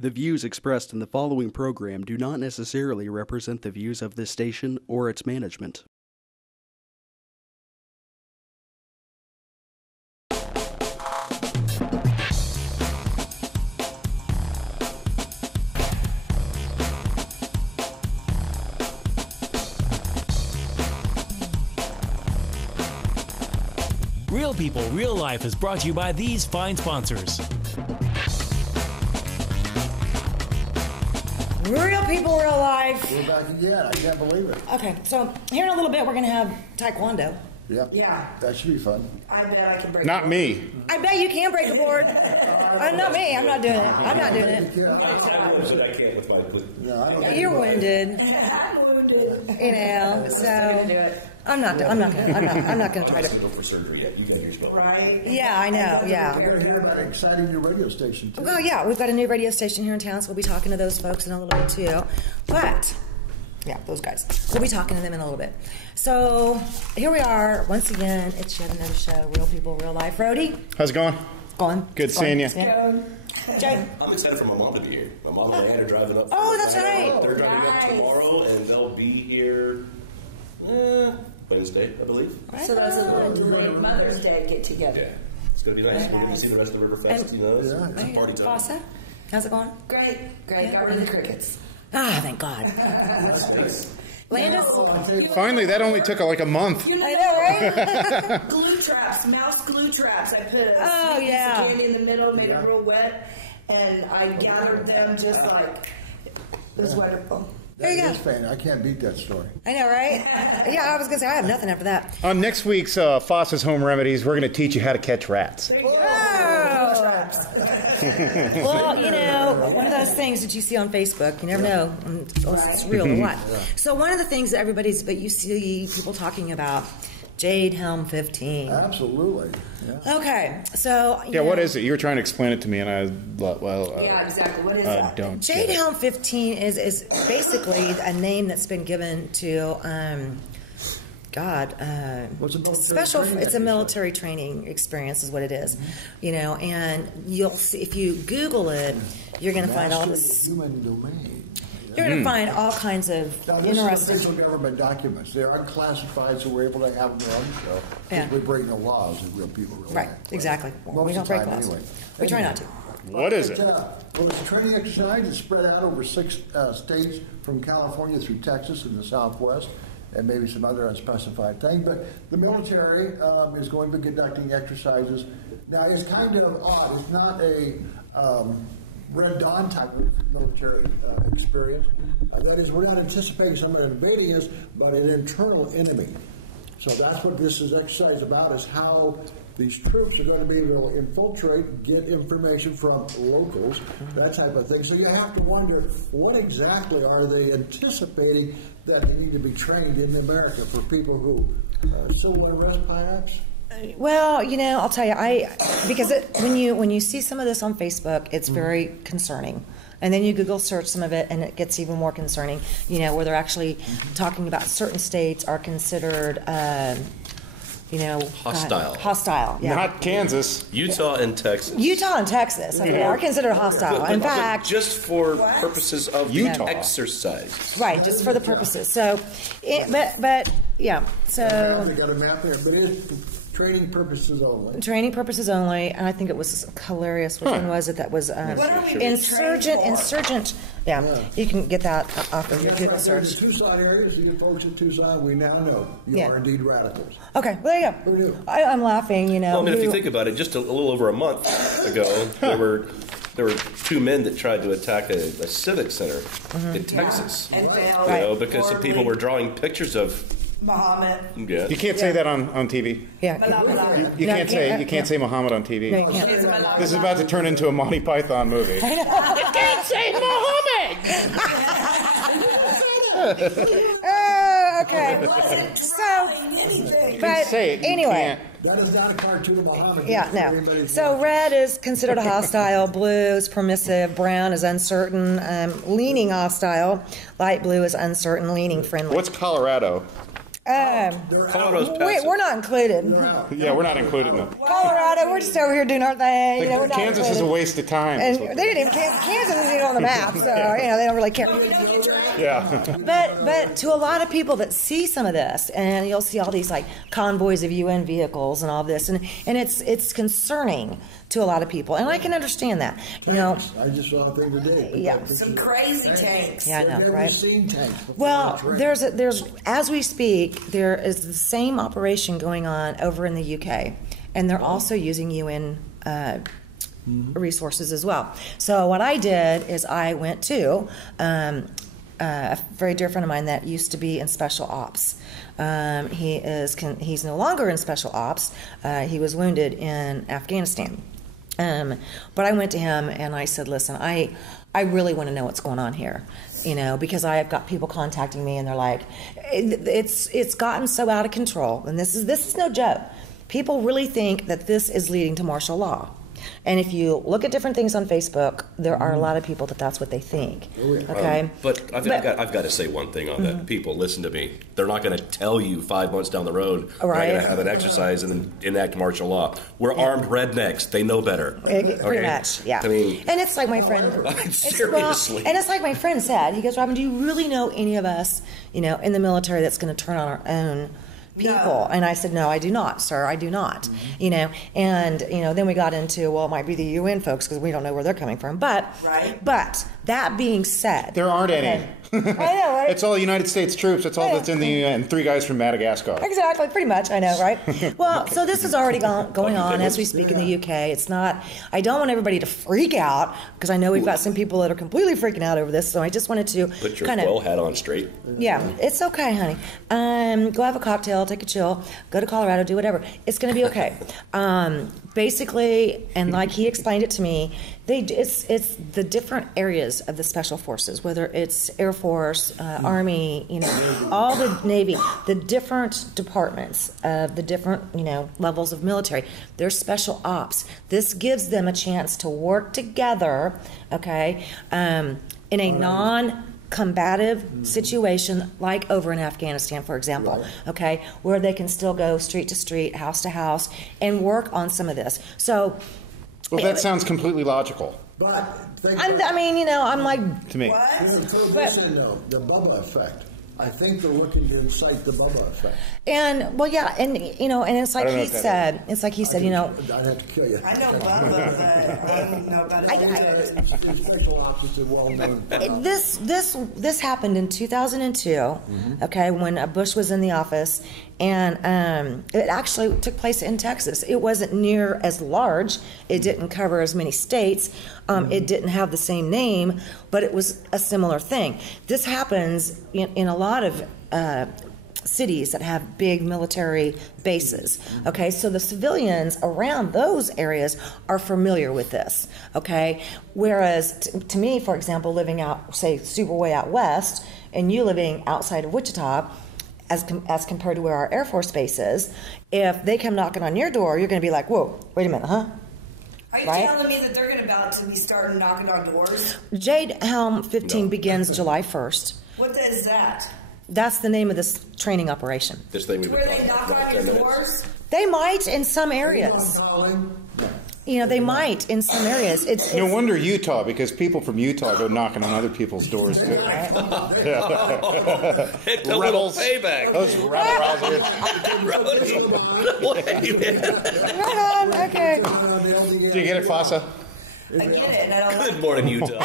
The views expressed in the following program do not necessarily represent the views of this station or its management. Real People, Real Life is brought to you by these fine sponsors. Real People, Real Life. We're back again. I can't believe it. Okay, so here in a little bit we're going to have Taekwondo. Yep. Yeah. That should be fun. I bet I can break Not a board. me. I bet you can break a board. Not me. I'm not doing it. I'm not doing it. I can't with my No, I don't You're wounded. I'm wounded. You know, so I'm not gonna try to. go for surgery yet. You got your spell. Right? Yeah, I know. We're Yeah. going to hear about an exciting new radio station, too. Well, yeah, we've got a new radio station here in town, so we'll be talking to those folks in a little bit too. But yeah, those guys. We'll be talking to them in a little bit. So here we are once again. It's yet another show. Real People, Real Life. Rody, How's it going? going. Good seeing you. Jay. I'm excited for my mom to be here. My mom and dad are driving up. Oh, that's right. They're driving up tomorrow, and they'll be here Wednesday, I believe. So that's a little delayed Mother's Day get together. Yeah. It's going to be nice. We're going to see the rest of the Riverfest, you know. It's a party time. Fossa, how's it going? Great. Got rid of the crickets. Ah, thank God. That's nice. Landis? Finally, that only took like a month. You know, I know, right? glue traps, mouse glue traps. I put a Oh, piece of yeah. candy in the middle, made it real wet, and I gathered them just like it was wonderful. There you That go. is fan. I can't beat that story. I know, right? Yeah, I was going to say, I have nothing after that. On next week's Fossa's Home Remedies, we're going to teach you how to catch rats. Oh. Well, you know, one of those things that you see on Facebook, you never know. It's real or what. So one of the things that but you see people talking about, Jade Helm 15. Absolutely. Yeah. Okay, so. Yeah, what is it? You were trying to explain it to me, and I, Yeah, exactly. What is that? don't. Jade get it. Helm 15 is basically a name that's been given to, What's a military special. training It's a exercise? military training experience, is what it is. You know, and you'll see if you Google it, you're going to find all Master this. human domain. You're going to find all kinds of Now, this interesting. is official government documents. They are classified, so we're able to have them on the show. Yeah. Because we break no laws as real people. Real Right, life. exactly. Most We don't of the break time, laws. anyway. We try not to. What is it? Well, it's a training exercise. It's spread out over 6 states from California through Texas and the Southwest, and maybe some other unspecified thing. But the military is going to be conducting exercises. Now, it's kind of odd. It's not a Red Dawn type of military experience. That is, we're not anticipating someone invading us, but an internal enemy. So that's what this is exercise about, is how these troops are going to be able to infiltrate, get information from locals, that type of thing. So you have to wonder, what exactly are they anticipating that they need to be trained in America for people who civil unrest, perhaps? Well, you know, I'll tell you, because when you see some of this on Facebook, it's very concerning. And then you Google search some of it, and it gets even more concerning. You know, where they're actually talking about certain states are considered, Hostile. Hostile, yeah. Not Kansas. Utah and Texas. Utah and Texas are considered hostile. In But fact, just for purposes of Utah. the exercise. right, just for the purposes. So, but yeah, so. They got a map there, but it is training purposes only. Training purposes only, and I think it was hilarious. Which one was it? That was What are we being insurgent. trained for? Insurgent. Yeah, you can get that off of your Google In the search. Tucson area, so you folks in Tucson, we now know you Yeah. are indeed radicals. Okay, well, there Who you knew? go. I'm laughing. You know, Well, I mean, if you who- think about it, just a little over a month ago, there were 2 men that tried to attack a civic center in Texas. And failed. You know, because some people horribly. were drawing pictures of. Muhammad. Yeah. You can't say that on TV. yeah, You No, can't say yeah. you can't say Muhammad on TV. No, you can't. This is about to turn into a Monty Python movie. You can't say Muhammad. Okay. So, but Say it. You anyway. can't. That is not a cartoon of Muhammad. Yeah, no. So red is considered hostile, blue is permissive, brown is uncertain, leaning hostile, light blue is uncertain, leaning friendly. What's Colorado? Colorado's passive. We're not included. Yeah, we're not included in them. Colorado, we're just over here doing our thing. You know, we're not Kansas is a included. waste of time. And they didn't even, Kansas isn't even on the map, so, you know, they don't really care. Yeah. But to a lot of people that see some of this, and you'll see all these like convoys of UN vehicles and all this, and it's concerning to a lot of people, and I can understand that. You know, I just saw a thing today. yeah. Some crazy tanks. Yeah, I I've know, never right? seen tanks before. Well, That's right. there's as we speak, there is the same operation going on over in the UK, and they're also using UN resources as well. So what I did is I went to a very dear friend of mine that used to be in special ops. He's no longer in special ops. He was wounded in Afghanistan. But I went to him and I said, listen, I really want to know what's going on here, you know, because I have got people contacting me and they're like, it's gotten so out of control, and this is no joke. People really think that this is leading to martial law. And if you look at different things on Facebook, there are a lot of people that's what they think. Okay, But I've got to say one thing on that. People, listen to me. They're not going to tell you 5 months down the road they're Right. going to have an exercise and then enact martial law. We're armed rednecks. They know better. Pretty much, yeah. I mean, and it's like my friend. seriously. And it's like my friend said. He goes, Robin, do you really know any of us, you know, in the military that's going to turn on our own people? No. And I said, no, I do not, sir. I do not. You know, and you know, then we got into, well, it might be the UN folks because we don't know where they're coming from. But that being said, There aren't any. okay. I know, right? It's all United States troops. It's all that's in the UN. 3 guys from Madagascar. Exactly, pretty much. I know, right? Well, so this is already going on as we speak in the UK. It's not. I don't want everybody to freak out because I know we've got some people that are completely freaking out over this. So I just wanted to put your kind well of. hat on straight. Yeah, it's okay, honey. Go have a cocktail, take a chill, go to Colorado, do whatever. It's going to be okay. Basically, and like he explained it to me, it's the different areas of the special forces, whether it's Air Force, Army, you know, all the Navy, the different departments of the different, you know, levels of military. They're special ops. This gives them a chance to work together, okay, in a non-combative situation like over in Afghanistan, for example, okay, where they can still go street to street, house to house, and work on some of this. So, Well, that sounds completely logical But think I mean, you know, I'm like, to me. the Bubba effect. I think they're looking to incite the Bubba effect. and well, yeah, and you know, and it's like don't know he what that said, it's like he said, you know, I'd have to kill you. I know Bubba, but I don't know about it. It's special ops is a well-known. this happened in 2002, okay, when Bush was in the office, and it actually took place in Texas. It wasn't near as large. It didn't cover as many states. It didn't have the same name, but it was a similar thing. This happens in a lot of cities that have big military bases. Okay, so the civilians around those areas are familiar with this. Okay, whereas to me, for example, living out, say, super way out west, and you living outside of Wichita, as compared to where our Air Force base is, if they come knocking on your door, you're going to be like, whoa, wait a minute, huh? Are you Right? telling me that they're about to be starting knocking on doors? Jade Helm 15 begins July 1st. What is that? That's the name of this training operation. This thing we've been Where talking they knock about on 10 your minutes. doors? They might in some areas. You know, they might in some areas. It's No wonder Utah, because people from Utah go knocking on other people's doors too. Hit the little Rebels. payback. Those rebel right on. Okay. Do you get it, Fossa? I get it, and I don't Good morning, Utah.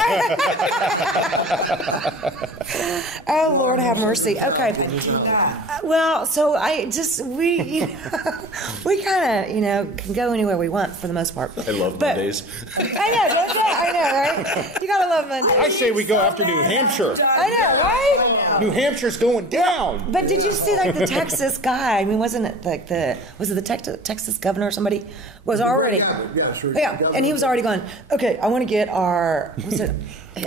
Oh Lord, have mercy. Okay. Well, so we kind of, you know, can go anywhere we want for the most part. I love But- Mondays. I know, don't you? I know, right? You gotta love Monday. I say we go after New Hampshire. I know, right? New Hampshire's going down. But did you see like the Texas guy? I mean, wasn't it like the Texas governor or somebody was already? Yeah, sure. Yeah, and he was already going. Okay, I want to get our what's it?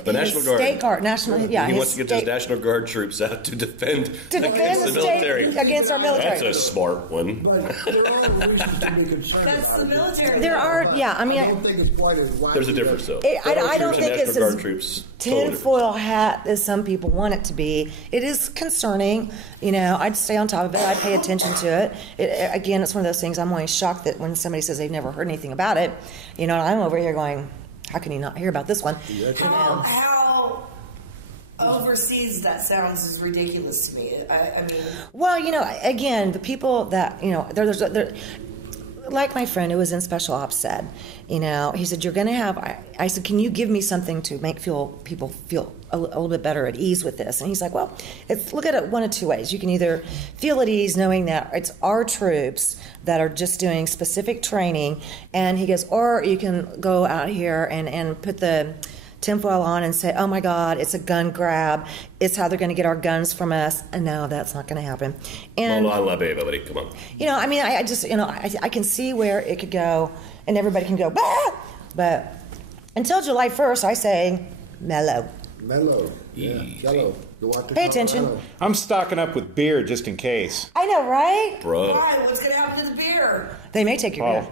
The National Guard. State Guard, national. Yeah, He his wants to get his state- National Guard troops out to defend to against defend the the state military. against our military. That's a smart one. But there are reasons to be concerned That's about the it. military. There are, yeah. I I mean, don't think it's quite as wacky There's a difference, though. I don't Federal troops think and it's National troops. Totally different. tinfoil hat as some people want it to be. It is concerning. You know, I'd stay on top of it. I'd pay attention to it. Again, it's one of those things. I'm always shocked that when somebody says they've never heard anything about it, you know, I'm over here going, how can you not hear about this one? How overseas that sounds is ridiculous to me. I mean, Well, you know, again, the people that, you know, there's like my friend who was in special ops said, you know, he said, you're going to have, I said, can you give me something to make people feel a little bit better at ease with this? And he's like, well, look at it one of two ways. You can either feel at ease knowing that it's our troops that are just doing specific training, and he goes, or you can go out here and put the tinfoil on and say, oh my God, it's a gun grab. It's how they're going to get our guns from us. And no, that's not going to happen. And I love everybody. Come on. you know, I mean, I just, you know, I can see where it could go, and everybody can go, bah! But until July 1st, I say mellow. Mellow. Yeah. Jello. Go out to Pay attention. Colorado. I'm stocking up with beer just in case. I know, right? Bro. why? What's going to happen to the beer? They may take your beer. Yeah.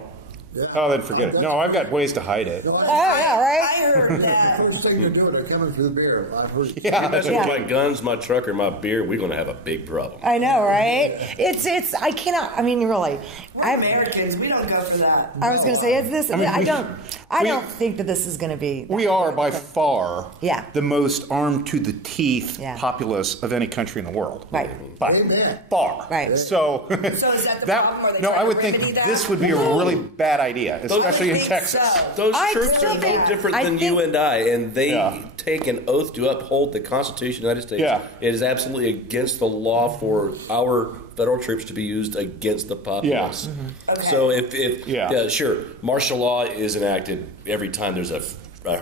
Oh, then forget it. No, I've got ways to hide it. No, Oh, yeah, right? I heard that. First thing they're doing, they're coming for the beer. I've heard. You mess with my guns, my truck, or my beer, we're going to have a big problem. I know, right? It's, I cannot, I mean, really. We're Americans. We don't go for that. I was going to say, it's this, I don't think that this is going to be. We are by far Yeah. the most armed to the teeth Yeah. populace of any country in the world. Right. By Amen. far. Right. So, So is that the problem? Are they no, trying I to would think remedy that? this would be a really bad idea, especially in think Texas. so. Those I troops still are no think- different I than think- you and I, and they Yeah. take an oath to uphold the Constitution of the United States. Yeah. It is absolutely against the law for our federal troops to be used against the populace. Okay. So if Yeah. sure, martial law is enacted every time there's a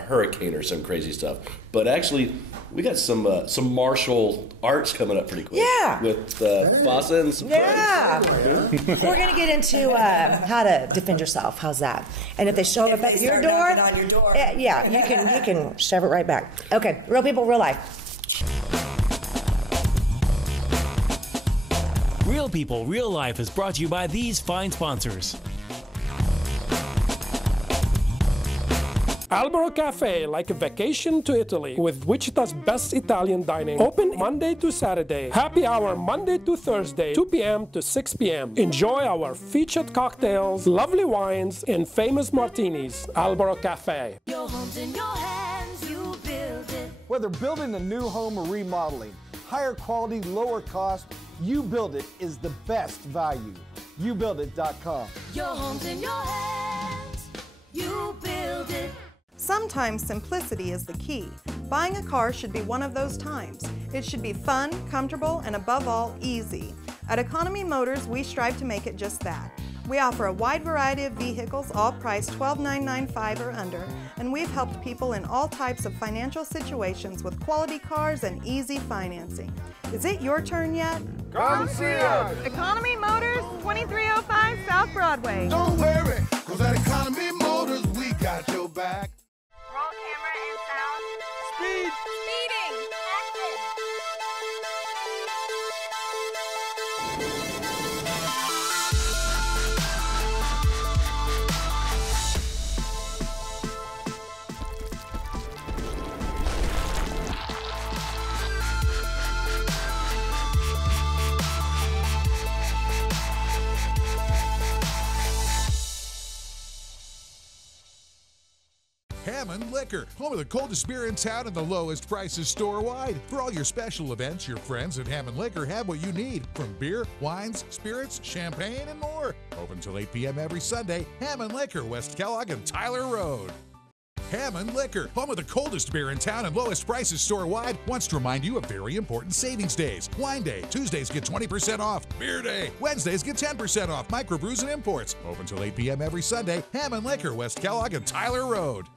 hurricane or some crazy stuff. But actually, we got some martial arts coming up pretty quick. Yeah. With FASA and some Yeah. We're going to get into how to defend yourself. How's that? And if they show If up at they your start door, knocking on your door. yeah, you can shove it right back. Okay, real people, real life. Real People, Real Life is brought to you by these fine sponsors. Albero Cafe, like a vacation to Italy, with Wichita's best Italian dining. Open Monday to Saturday. Happy hour Monday to Thursday, 2 p.m. to 6 p.m. Enjoy our featured cocktails, lovely wines, and famous martinis. Albero Cafe. Your home's in your hands, you build it. Whether building a new home or remodeling, higher quality, lower cost, You Build It is the best value. YouBuildIt.com. Your home's in your hands, you build it. Sometimes simplicity is the key. Buying a car should be one of those times. It should be fun, comfortable, and above all, easy. At Economy Motors, we strive to make it just that. We offer a wide variety of vehicles, all priced $12,995 or under, and we've helped people in all types of financial situations with quality cars and easy financing. Is it your turn yet? Come see us! Economy Motors, 2305 South Broadway. Don't worry, cause at Economy Motors, we got your back. Roll camera and sound. Speed! Speeding! Action! Hammond Liquor, home of the coldest beer in town and the lowest prices store-wide. For all your special events, your friends at Hammond Liquor have what you need, from beer, wines, spirits, champagne, and more. Open till 8 p.m. every Sunday. Hammond Liquor, West Kellogg and Tyler Road. Hammond Liquor, home of the coldest beer in town and lowest prices store-wide, wants to remind you of very important savings days. Wine Day, Tuesdays get 20% off. Beer Day, Wednesdays get 10% off. Microbrews and imports. Open till 8 p.m. every Sunday. Hammond Liquor, West Kellogg and Tyler Road.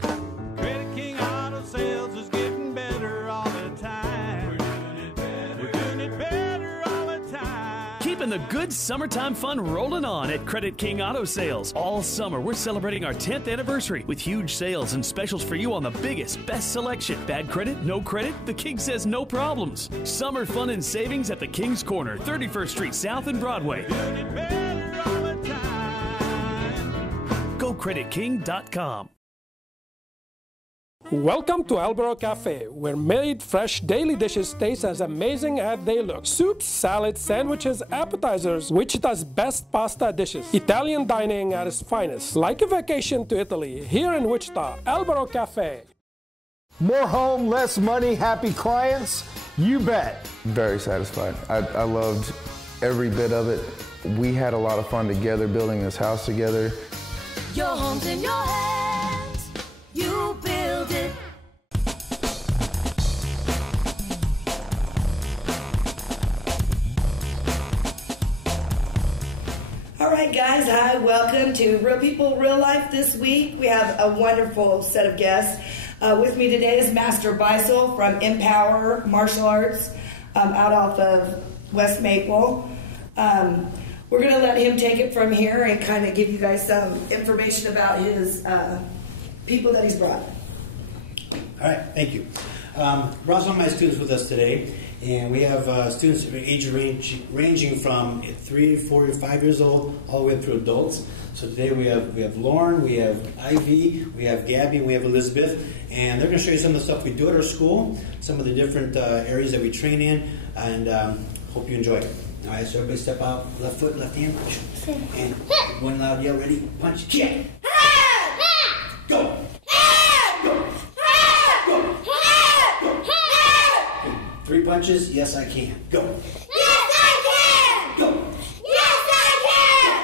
Credit King Auto Sales is getting better all the time. We're doing it better all the time. Keeping the good summertime fun rolling on at Credit King Auto Sales. All summer, we're celebrating our 10th anniversary with huge sales and specials for you on the biggest, best selection. Bad credit, no credit? The King says no problems. Summer fun and savings at the King's Corner, 31st Street South and Broadway. Doing it better all the time. GoCreditKing.com. Welcome to Albero Cafe, where made fresh daily dishes taste as amazing as they look. Soups, salads, sandwiches, appetizers, Wichita's best pasta dishes. Italian dining at its finest. Like a vacation to Italy, here in Wichita, Albero Cafe. More home, less money, happy clients? You bet. Very satisfied. I loved every bit of it. We had a lot of fun together building this house together. Your home's in your hands. You build it. All right, guys. Hi, welcome to Real People, Real Life. This week we have a wonderful set of guests. With me today is Master Beisel from Empower Martial Arts out off of West Maple. We're going to let him take it from here and kind of give you guys some information about his people that he's brought. All right, thank you. Brought some of my students with us today, and we have students of age ranging from 3, 4, 5 years old all the way up to adults. So today we have Lauren, we have Ivy, we have Gabby, and we have Elizabeth, and they're going to show you some of the stuff we do at our school, some of the different areas that we train in, and hope you enjoy it. All right, so everybody step out, left foot, left hand, and one loud yell, ready, punch, kick. Go. Go. Go. 3 punches, yes I can. Go. Yes, I can! Go. Yes, I can!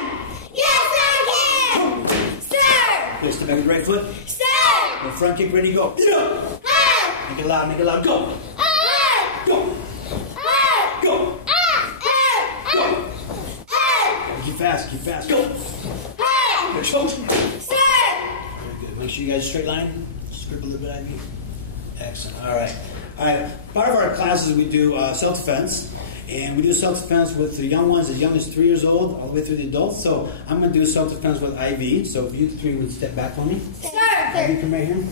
Yes, I can! Sir! Okay, step back with the right foot. Sir! The front kick, ready, go. Make it loud, go. Go. Go. Keep fast, go. Good, choke. Very good. Make sure you guys are straight line. Scribble a little bit, Ivy. Excellent. All right. Part of our classes we do self-defense, and we do self-defense with the young ones as young as 3 years old all the way through the adults. So I'm going to do self-defense with Ivy. So if you 3 would step back for me. Sir! Ivy, come right here.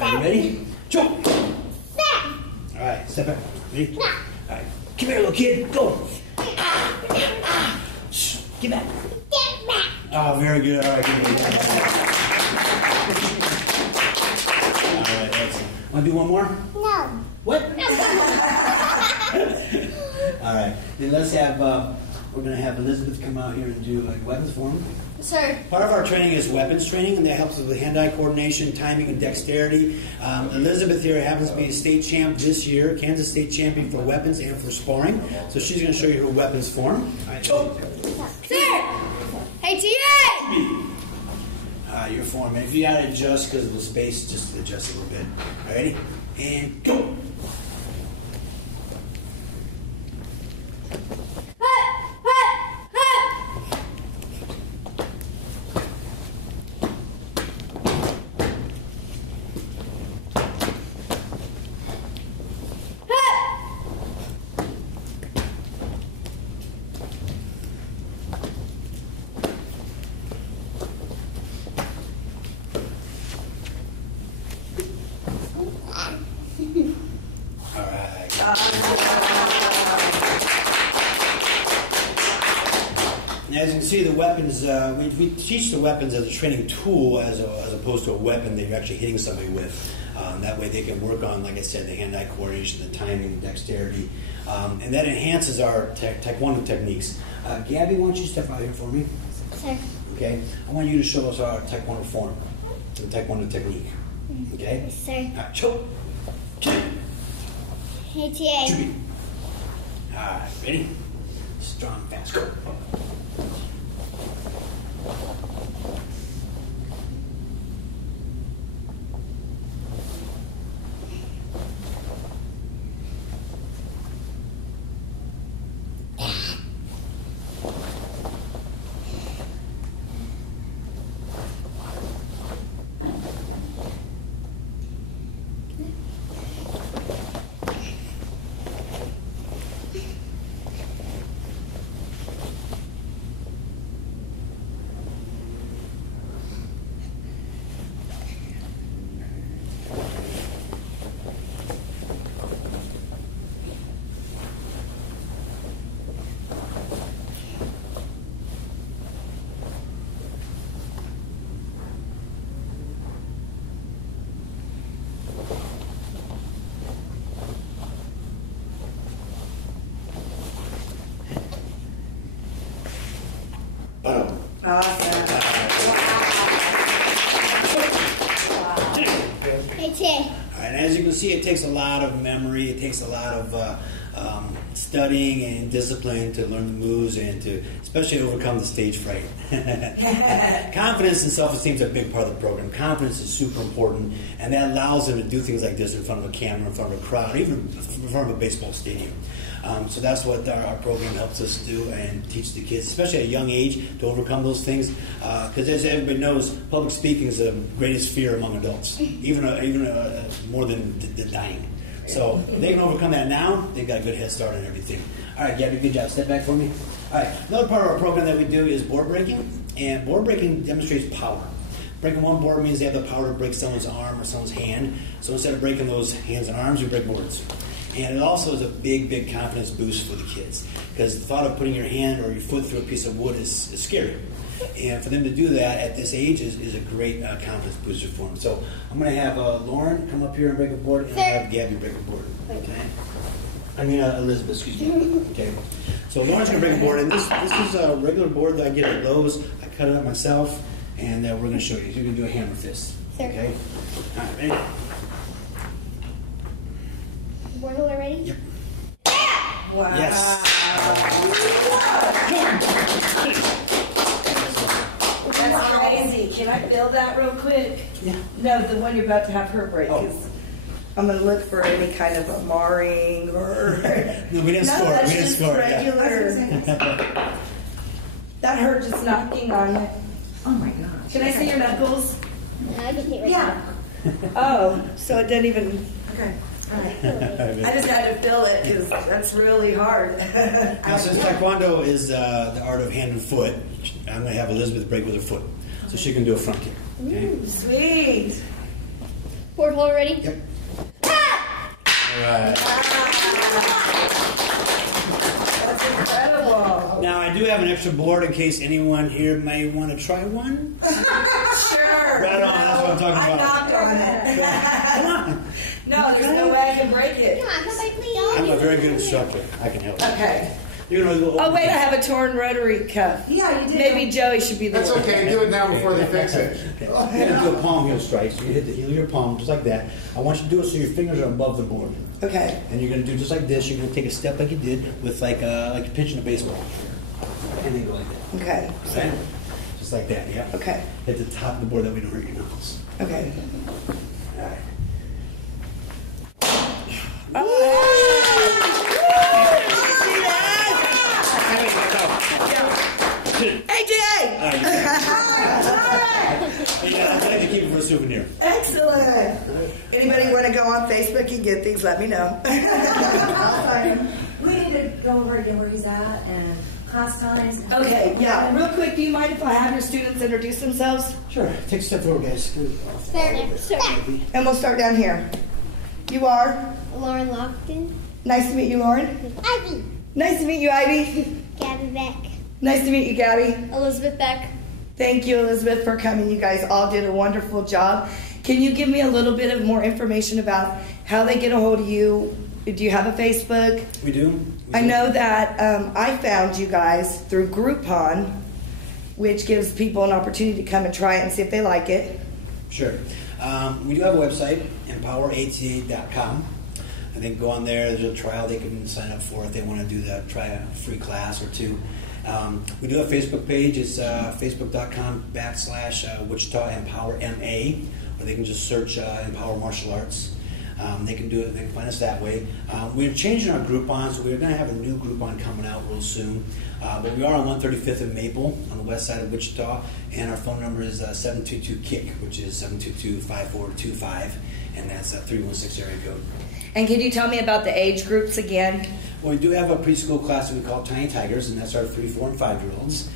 Are you ready? Choke. All right, step back. Ready? All right. Come here, little kid. Go. Get back. Oh, very good. All right, good. All right, excellent. Want to do one more? No. What? All right. Then let's have, we're going to have Elizabeth come out here and do weapons for him. Sir. Part of our training is weapons training, and that helps us with hand-eye coordination, timing, and dexterity. Elizabeth here happens to be a state champ this year, Kansas State champion for weapons and for sparring. So she's going to show you her weapons form. All right, choke. Sir! Hey, TA! Your form. And if you got to adjust because of the space, just adjust a little bit. All right, ready? And go. As you can see, the weapons, we teach the weapons as a training tool as opposed to a weapon that you're actually hitting somebody with. That way they can work on, like I said, the hand-eye coordination, the timing, the dexterity. And that enhances our taekwondo techniques. Gabby, why don't you step out here for me? Sir. Okay? I want you to show us our taekwondo form, the taekwondo technique. Okay? Yes, sir. All right, choke. Hey, TA. All right, ready? Strong, fast, go. And as you can see, it takes a lot of memory. It takes a lot of studying and discipline to learn the moves and to especially overcome the stage fright. Confidence and self-esteem is a big part of the program. Confidence is super important, and that allows them to do things like this in front of a camera, in front of a crowd, even in front of a baseball stadium. So that's what our program helps us do and teach the kids, especially at a young age, to overcome those things. Because as everybody knows, public speaking is the greatest fear among adults, even more than the dying. So if they can overcome that now, they've got a good head start on everything. All right, Gabby, good job. Step back for me. All right, another part of our program that we do is board breaking, and board breaking demonstrates power. Breaking one board means they have the power to break someone's arm or someone's hand. So instead of breaking those hands and arms, we break boards. And it also is a big, big confidence boost for the kids, because the thought of putting your hand or your foot through a piece of wood is scary. And for them to do that at this age is a great confidence booster for them. So I'm going to have Lauren come up here and break a board, and I'll have Gabby break a board. Okay? I mean Elizabeth, excuse me. Okay. So Lauren's going to break a board, and this is a regular board that I get at Lowe's. I cut it up myself, and we're going to show you. So you're going to do a hammer fist. Okay? All right, ready? Board holder ready? Yep. Wow. Yes. That's crazy. Can I feel that real quick? Yeah. No, the one you're about to have her break. 'Cause I'm going to look for any kind of a marring or... No, we didn't score. That's We didn't just score. regular. That hurt just knocking on it. Oh my gosh. Can I see your knuckles? No, I can see it right Yeah. Oh, so it didn't even... Okay. All right. I just had to feel it because that's really hard. Now, since Taekwondo is the art of hand and foot, I'm going to have Elizabeth break with her foot, so she can do a front kick. Okay? Ooh, sweet. Board holder ready? Yep. All right. That's incredible. Now, I do have an extra board in case anyone here may want to try one. Sure. Right on, that's what I'm talking I about. knocked on it. Come on. No, there's no way I can break it. Come on, somebody please. I'm a very good instructor. I can help. Okay. You're gonna go. Oh, wait, I have a torn rotary cuff. Yeah, you did. Maybe Joey should be the That's one. okay. Do it now before they fix it. You're gonna do a palm heel strike. So you hit the heel of your palm just like that. I want you to do it so your fingers are above the board. Okay. And you're gonna do just like this. You're gonna take a step like you did with like you're pitching a baseball. And then go like that. Okay. Okay? Just like that. Yeah. Okay. Hit the top of the board that we don't hurt your knuckles. Okay. All right. Hey, Jay! Yeah, I'd like to keep it for a souvenir. Excellent. Anybody want to go on Facebook and get these? Let me know. We need to go over again where he's at and class times. Okay, yeah. Real quick, do you mind if I have your students introduce themselves? Sure. Take a step forward, guys. Sir. And we'll start down here. You are? Lauren Lockton. Nice to meet you, Lauren. Ivy. Nice to meet you, Ivy. Gabby Beck. Nice to meet you, Gabby. Elizabeth Beck. Thank you, Elizabeth, for coming. You guys all did a wonderful job. Can you give me a little bit of more information about how they get a hold of you? Do you have a Facebook? We do. I know that I found you guys through Groupon, which gives people an opportunity to come and try it and see if they like it. Sure. We do have a website, empowerata.com. I think go on there. There's a trial they can sign up for if they want to do that. Try a free class or two. We do have a Facebook page. It's facebook.com/Wichita Empower MA, or they can just search Empower Martial Arts. They can do it. They can find us that way. We're changing our Groupon, so we're going to have a new Groupon coming out real soon. But we are on 135th and Maple on the west side of Wichita, and our phone number is 722-KICK, which is 722-5425, and that's a 316 area code. And can you tell me about the age groups again? Well, we do have a preschool class that we call Tiny Tigers, and that's our 3, 4, and 5-year-olds.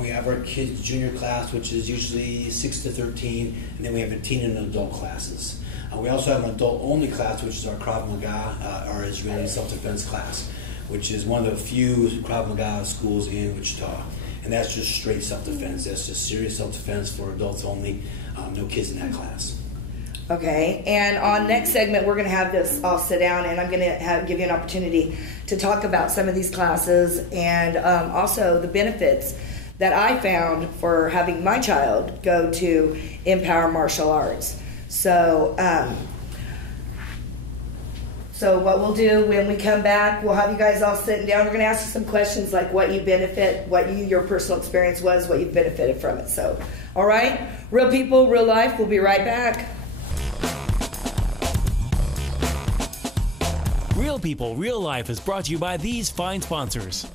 We have our kids junior class, which is usually 6 to 13, and then we have a teen and adult classes. We also have an adult-only class, which is our Krav Maga, our Israeli self-defense class, which is one of the few Krav Maga schools in Wichita. And that's just straight self-defense. That's just serious self-defense for adults only. No kids in that class. Okay, and on next segment, we're going to have this all sit down, and I'm going to give you an opportunity to talk about some of these classes and also the benefits that I found for having my child go to Empower Martial Arts. So So what we'll do when we come back, we'll have you guys all sitting down. We're going to ask you some questions like what you benefit, your personal experience was, what you benefited from it. So, all right, Real People, Real Life. We'll be right back. Real People, Real Life is brought to you by these fine sponsors.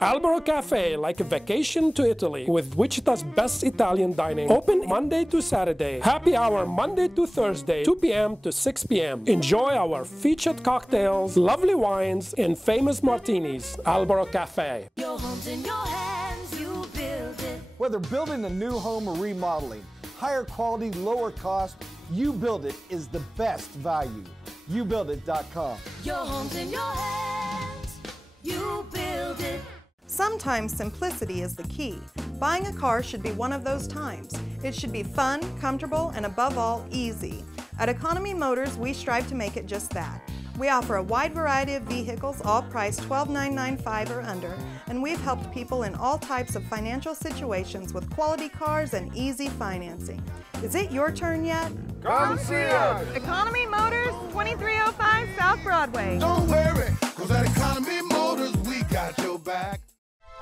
Albero Cafe, like a vacation to Italy, with Wichita's best Italian dining. Open Monday to Saturday. Happy hour Monday to Thursday, 2 p.m. to 6 p.m. Enjoy our featured cocktails, lovely wines, and famous martinis. Albero Cafe. Your home's in your hands, you build it. Whether building a new home or remodeling, higher quality, lower cost, You Build It is the best value. YouBuildIt.com. Your home's in your hands, you build it. Sometimes simplicity is the key. Buying a car should be one of those times. It should be fun, comfortable, and above all, easy. At Economy Motors, we strive to make it just that. We offer a wide variety of vehicles, all priced $12,995 or under, and we've helped people in all types of financial situations with quality cars and easy financing. Is it your turn yet? Come see us! Economy Motors, 2305 South Broadway. Don't worry, cause at Economy Motors, we got your back.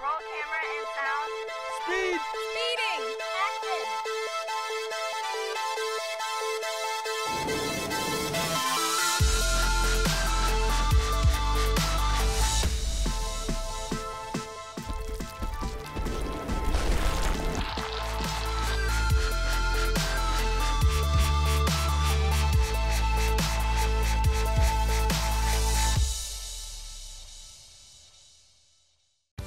Roll camera and sound. Speed! Speeding! Action!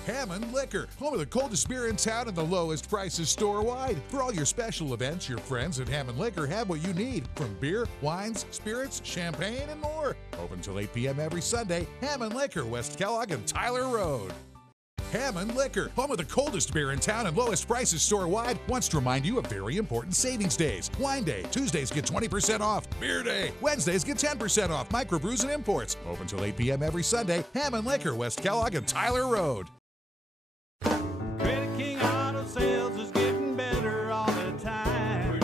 Hammond Liquor, home of the coldest beer in town and the lowest prices store-wide. For all your special events, your friends at Hammond Liquor have what you need, from beer, wines, spirits, champagne, and more. Open till 8 p.m. every Sunday. Hammond Liquor, West Kellogg and Tyler Road. Hammond Liquor, home of the coldest beer in town and lowest prices store-wide, wants to remind you of very important savings days. Wine Day, Tuesdays get 20% off. Beer Day, Wednesdays get 10% off. Microbrews and imports. Open till 8 p.m. every Sunday. Hammond Liquor, West Kellogg and Tyler Road. Credit King Auto Sales is getting better all the time.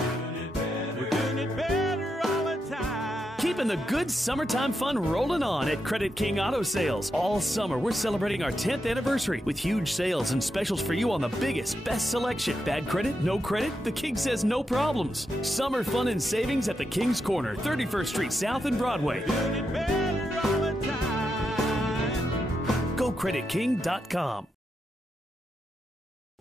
We're doing it better all the time. Keeping the good summertime fun rolling on at Credit King Auto Sales. All summer, we're celebrating our 10th anniversary with huge sales and specials for you on the biggest, best selection. Bad credit, no credit, the King says no problems. Summer fun and savings at the King's Corner, 31st Street South and Broadway. Doing it better all the time. GoCreditKing.com.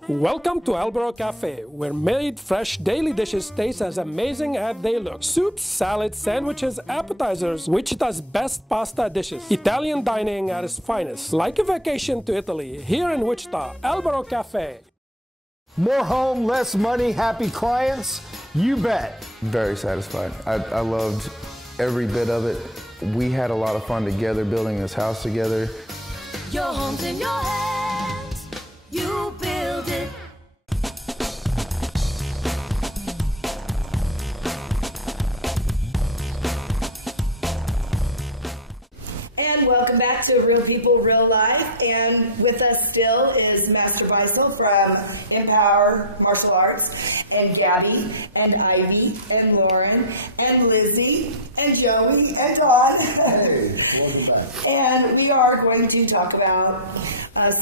Welcome to Albero Cafe, where made fresh daily dishes taste as amazing as they look. Soups, salads, sandwiches, appetizers, Wichita's best pasta dishes. Italian dining at its finest. Like a vacation to Italy, here in Wichita, Albero Cafe. More home, less money, happy clients? You bet. Very satisfied. I loved every bit of it. We had a lot of fun together building this house together. Your home's in your hands, you build it. And welcome back to Real People, Real Life. And with us still is Master Beisel from Empower Martial Arts, and Gabby, and Ivy, and Lauren, and Lizzie, and Joey, and Todd. Hey, welcome back. And we are going to talk about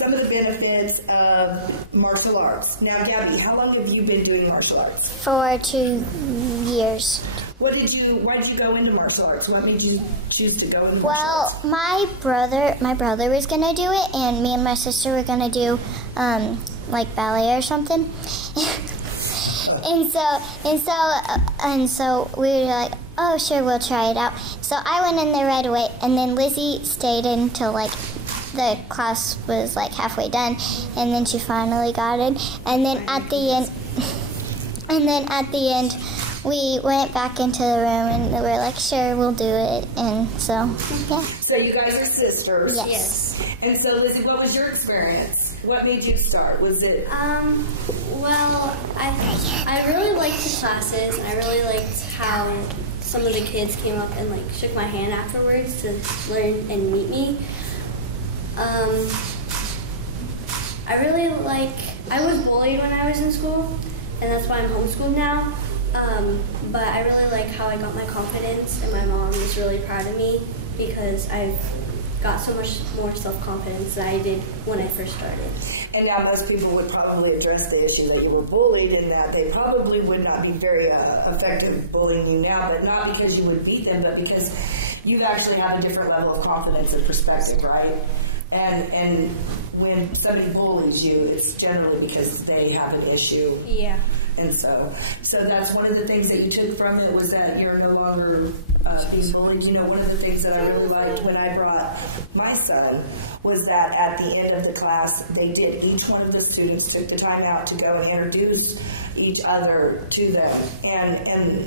some of the benefits of martial arts. Now, Gabby, how long have you been doing martial arts? For 2 years. Why did you go into martial arts? What made you choose to go into martial Well, arts? my brother was gonna do it, and me and my sister were gonna do like ballet or something. and so we were like, oh sure, we'll try it out. So I went in there right away, and then Lizzie stayed until like the class was like halfway done, and then she finally got in. And then at the end, we went back into the room and we were like, sure, we'll do it. And so, yeah. So you guys are sisters? Yes. And so, Lizzie, what was your experience? What made you start? Was it? Well, I really liked the classes. I really liked how some of the kids came up and like shook my hand afterwards to learn and meet me. I was bullied when I was in school, and that's why I'm homeschooled now. But I really like how how I got my confidence, and my mom was really proud of me because I've got so much more self-confidence than I did when I first started. And now most people would probably address the issue that you were bullied and that they probably would not be very effective bullying you now, but not because you would beat them, but because you actually have a different level of confidence and perspective, right? And when somebody bullies you, it's generally because they have an issue. Yeah. And so that's one of the things that you took from it, was that you're no longer being bullied. You know, one of the things that I really liked when I brought my son was that at the end of the class, each one of the students took the time out to go and introduce each other to them. And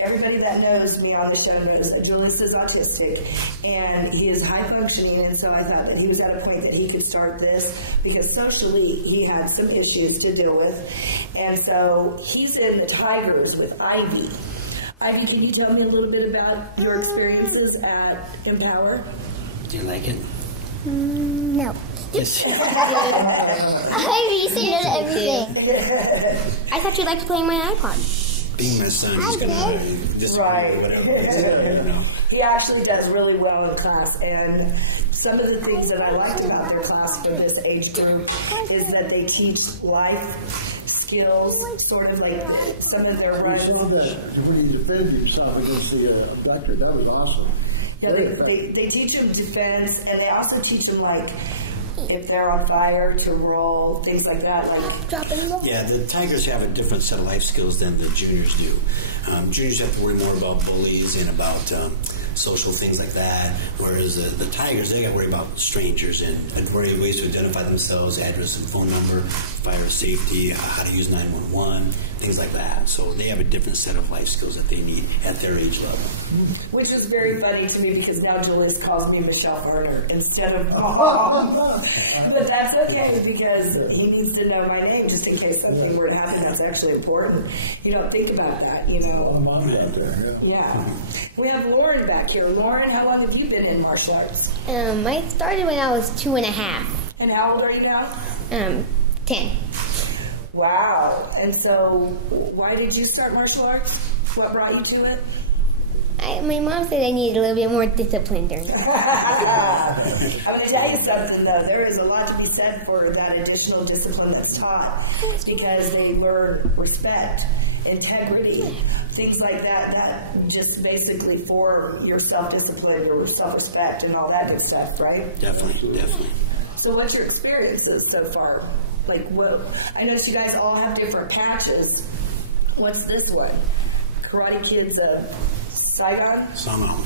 everybody that knows me on the show knows that Julius is autistic and he is high functioning, and so I thought that he was at a point that he could start this because socially he had some issues to deal with. And so he's in the Tigers with Ivy. Ivy, can you tell me a little bit about your experiences at Empower? Do you like it? No. Yes. Ivy, say no to everything. I thought you liked playing my iPod. Being my son, he's going to disagree or whatever. You know. He actually does really well in class, and some of the things that I liked about their class for this age group is that they teach life skills, sort of like some of their runs. You saw that when you defended yourself against the abductor, that was awesome. Yeah, they teach them defense, and they also teach them, like, if they're on fire, to roll, things like that, like dropping them. Yeah, the Tigers have a different set of life skills than the juniors do. Juniors have to worry more about bullies and about social things like that, whereas the Tigers, they got to worry about strangers and ways to identify themselves, address and phone number, fire safety, how to use 911, things like that. So they have a different set of life skills that they need at their age level. Which was very funny to me because now Julius calls me Michelle Harder instead of Mom. But that's okay because he needs to know my name just in case something were to happen that's actually important. You don't think about that, you know. Yeah. We have Lauren back here. Lauren, how long have you been in martial arts? I started when I was 2.5. And how old are you now? 10. Wow. And so why did you start martial arts? What brought you to it? My mom said I needed a little bit more discipline during I'm going to tell you something, though. There is a lot to be said for that additional discipline that's taught because they learn respect, integrity, things like that, that just basically for your self-discipline, your self-respect, and all that good stuff, right? Definitely. So what's your experiences so far? Like, what? I noticed you guys all have different patches. What's this one? Karate Kid's Saigon? Songam.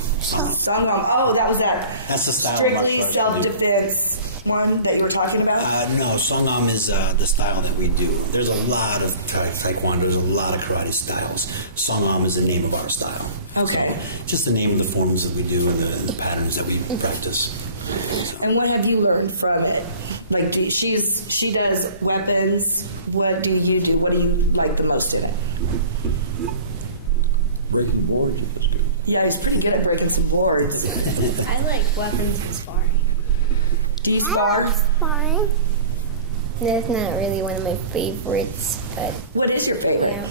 Oh, that was that. That's the style strictly of martial arts. Self-defense one that you were talking about? No, Songam is the style that we do. There's a lot of Taekwondo, there's a lot of karate styles. Songam is the name of our style. Okay. So, just the name of the forms that we do and the patterns that we practice. So. And what have you learned from it? Like, she does weapons. What do you do? What do you like the most in it? Breaking boards. Yeah, he's pretty good at breaking some boards. I like weapons and sparring. Do you spar? Sparring. That's not really one of my favorites, but... What is your favorite? Yeah.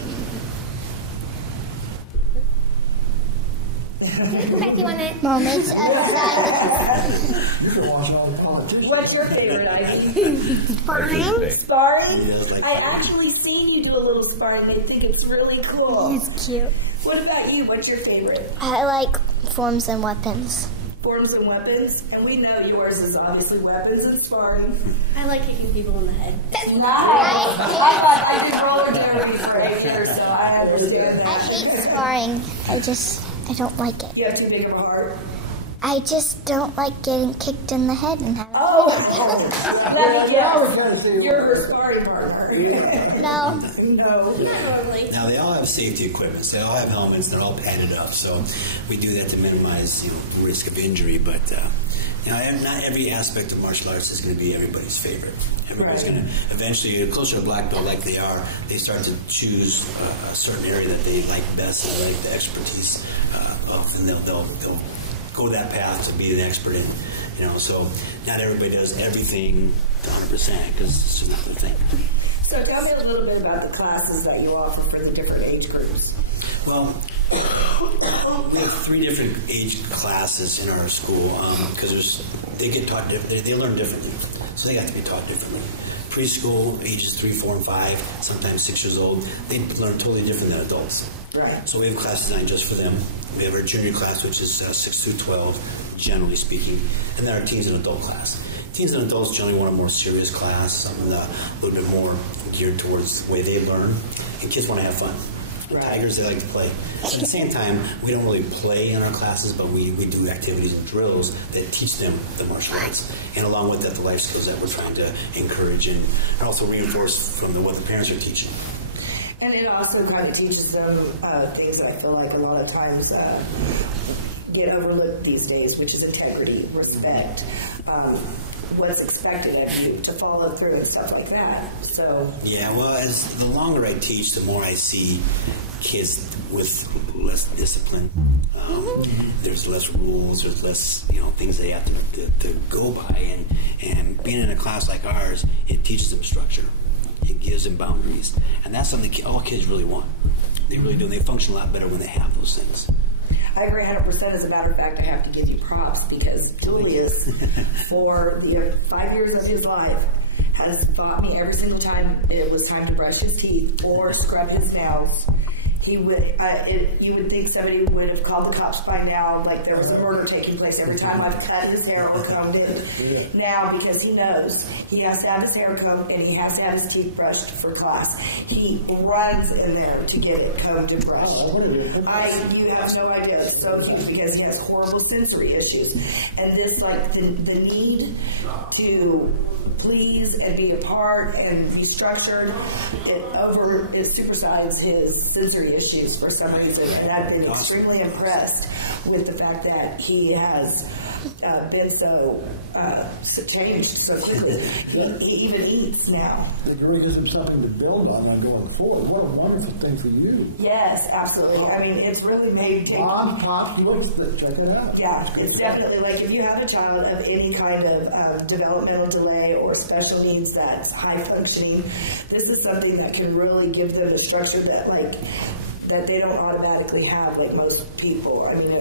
Moments of silence. You can watch all the politicians. What's your favorite, Ivy? Sparring. Sparring? I actually seen you do a little sparring. I think it's really cool. It's cute. What about you? What's your favorite? I like forms and weapons. Forms and weapons? And we know yours is obviously weapons and sparring. I like kicking people in the head. Nice. I thought I did roller derby for 8 years, so I understand that. I hate sparring. I don't like it. You have too big of a heart? I just don't like getting kicked in the head and having Let me guess. You're her sparring partner. No. No. Not normally. Now they all have safety equipment. So they all have helmets. They're all padded up. So we do that to minimize, the risk of injury. But not every aspect of martial arts is going to be everybody's favorite. Everybody's going to eventually, closer to black belt like they are, they start to choose a certain area that they like best and like the expertise of, and they'll go that path to be an expert in. So not everybody does everything 100% because it's just not their thing. So tell me a little bit about the classes that you offer for the different age groups. Well, we have 3 different age classes in our school because they get taught they learn differently, so they have to be taught differently. Preschool, ages 3, 4, and 5, sometimes 6 years old, they learn totally different than adults. Right. So we have classes designed just for them. We have our junior class, which is 6 through 12, generally speaking, and then our teens and adult class. Teens and adults generally want a more serious class, something a little bit more geared towards the way they learn, and kids want to have fun. Right. Tigers, they like to play. At the same time, we don't really play in our classes, but we do activities and drills that teach them the martial arts. And along with that, the life skills that we're trying to encourage and also reinforce from what the parents are teaching. And it also kind of teaches them things that I feel like a lot of times get overlooked these days, which is integrity, respect, what's expected of you to follow through and stuff like that. So yeah, well, as the longer I teach, the more I see kids with less discipline. There's less rules. There's less things they have to go by. And being in a class like ours, it teaches them structure. It gives them boundaries, and that's something all kids really want. They really do. And they function a lot better when they have those things. I agree 100%. As a matter of fact, I have to give you props because Julius, for the 5 years of his life, has fought me every single time it was time to brush his teeth or scrub his nails. He would, you would think somebody would have called the cops by now, like there was a murder taking place every time I've cut his hair or combed it. Now, because he knows he has to have his hair combed and he has to have his teeth brushed for class. He runs in there to get it combed and brushed. You have no idea. It's so huge because he has horrible sensory issues. And this, like, the need to please and be a part and be structured, it supersides his sensory issues for some reason, and I've been extremely impressed with the fact that he has been so changed so quickly. He even eats now. It really gives him something to build on going forward. What a wonderful thing for you. Yes, absolutely. I mean, it's really made Mom, Pop, check it out. Yeah, it's definitely like if you have a child of any kind of developmental delay or special needs that's high functioning, this is something that can really give them a structure that they don't automatically have like most people. I mean,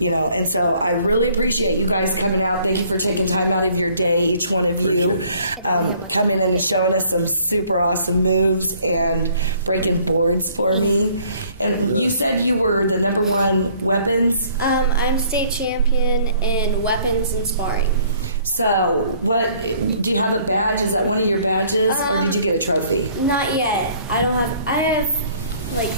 and so I really appreciate you guys coming out. Thank you for taking time out of your day, each one of you, coming and showing us some super awesome moves and breaking boards for me. And you said you were the #1 weapons? I'm state champion in weapons and sparring. So, do you have a badge? Is that one of your badges, or did you get a trophy? Not yet. I have like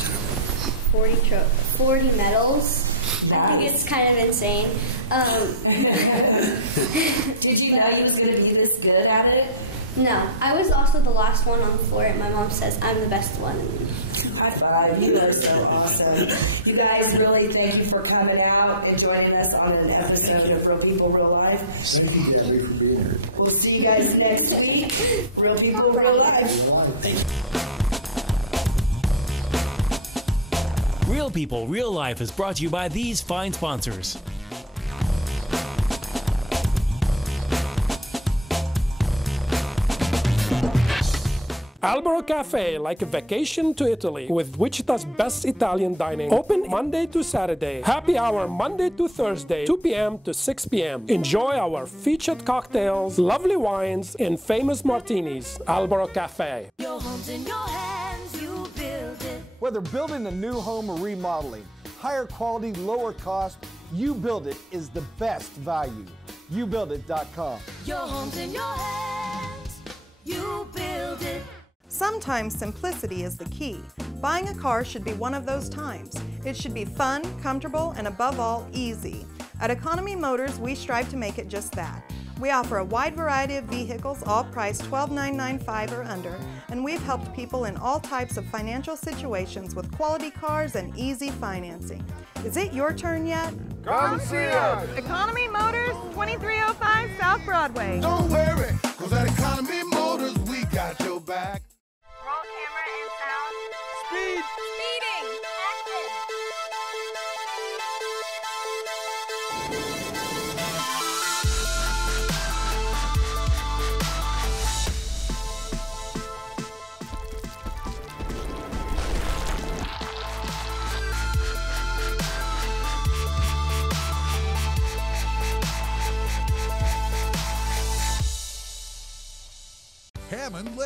40 medals. Nice. I think it's kind of insane. Did you know you was going to be this good at it? No. I was also the last one on the floor, and my mom says I'm the best one. High five. You are so awesome. You guys, really thank you for coming out and joining us on an episode of Real People, Real Life. Thank you, Gary, for being here. We'll see you guys next week. Real People, Real Life. Thank you. Real People, Real Life is brought to you by these fine sponsors. Albero Cafe, like a vacation to Italy, with Wichita's best Italian dining. Open Monday to Saturday. Happy hour Monday to Thursday, 2 p.m. to 6 p.m. Enjoy our featured cocktails, lovely wines, and famous martinis. Albero Cafe. Your home's in your hands, you build it. Whether building a new home or remodeling, higher quality, lower cost, You Build It is the best value. YouBuildIt.com. Your home's in your hands, you build it. Sometimes simplicity is the key. Buying a car should be one of those times. It should be fun, comfortable, and above all, easy. At Economy Motors, we strive to make it just that. We offer a wide variety of vehicles, all priced $12,995 or under, and we've helped people in all types of financial situations with quality cars and easy financing. Is it your turn yet? Come see us! Economy Motors, 2305 South Broadway. Don't worry, cause at Economy Motors, we got your back. Roll camera and sound. Speed! Speeding! Action!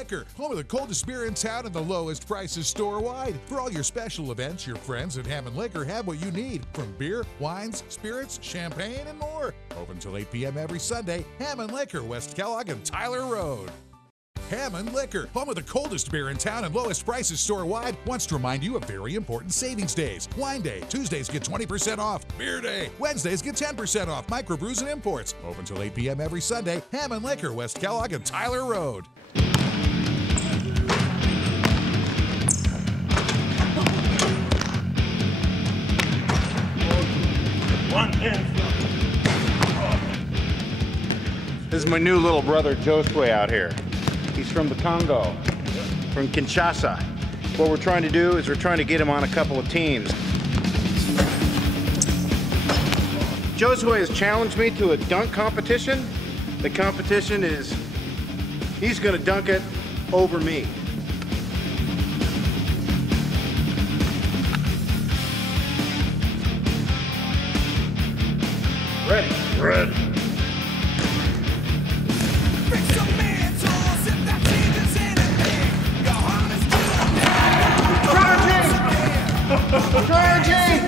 Liquor, home of the coldest beer in town and the lowest prices store-wide. For all your special events, your friends at Hammond Liquor have what you need, from beer, wines, spirits, champagne, and more. Open till 8 p.m. every Sunday. Hammond Liquor, West Kellogg and Tyler Road. Hammond Liquor, home of the coldest beer in town and lowest prices store-wide, wants to remind you of very important savings days. Wine Day, Tuesdays get 20% off. Beer Day, Wednesdays get 10% off. Microbrews and imports. Open till 8 p.m. every Sunday. Hammond Liquor, West Kellogg and Tyler Road. This is my new little brother Josue out here. He's from the Congo, from Kinshasa. What we're trying to do is we're trying to get him on a couple of teams. Josue has challenged me to a dunk competition. The competition is, he's gonna dunk it over me. Ready? Ready. Charging!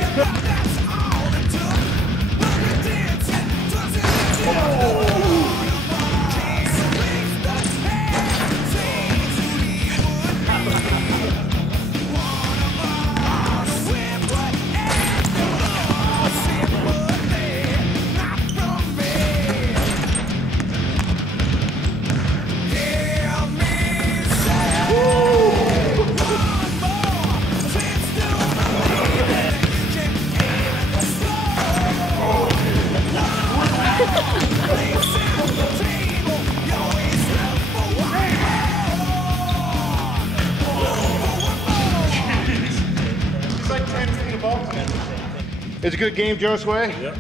It's a good game, Josue. Yep.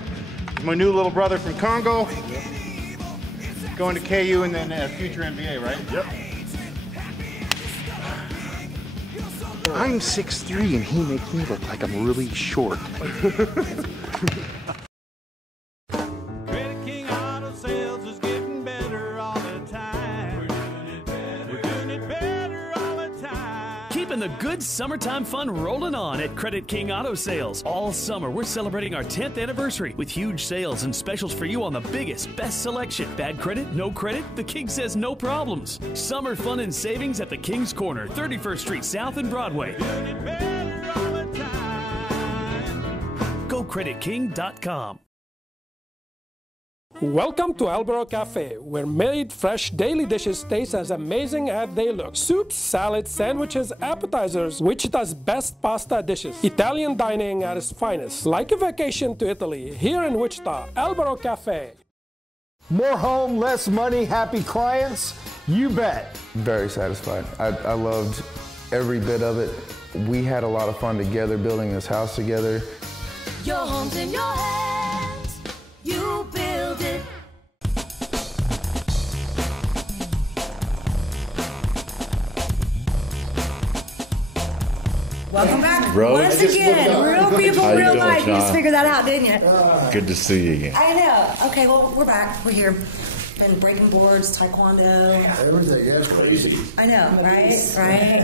My new little brother from Congo. Yep. Going to KU and then future NBA, right? Yep. I'm 6'3" and he makes me look like I'm really short. Credit King Auto Sales is getting better all the time. We're doing it better. We're doing it better all the time. Keeping the good summertime fun rolling on at Credit King Auto Sales. All summer, we're celebrating our 10th anniversary with huge sales and specials for you on the biggest, best selection. Bad credit, no credit? The King says no problems. Summer fun and savings at the King's Corner, 31st Street South and Broadway. Doing it better all the time. Go CreditKing.com. Welcome to Albero Cafe, where made fresh daily dishes taste as amazing as they look. Soups, salads, sandwiches, appetizers, Wichita's best pasta dishes. Italian dining at its finest. Like a vacation to Italy, here in Wichita, Albero Cafe. More home, less money, happy clients? You bet. Very satisfied. I loved every bit of it. We had a lot of fun together building this house together. Your home's in your hands. You build it. Welcome back Rose? once again. Real people, How you real doing, life. You just Sean? figured that out, didn't you? Good to see you again. I know. Okay, well, we're back. We're here. Been breaking boards, taekwondo. Everything, yeah, it's crazy. I know, right? Right?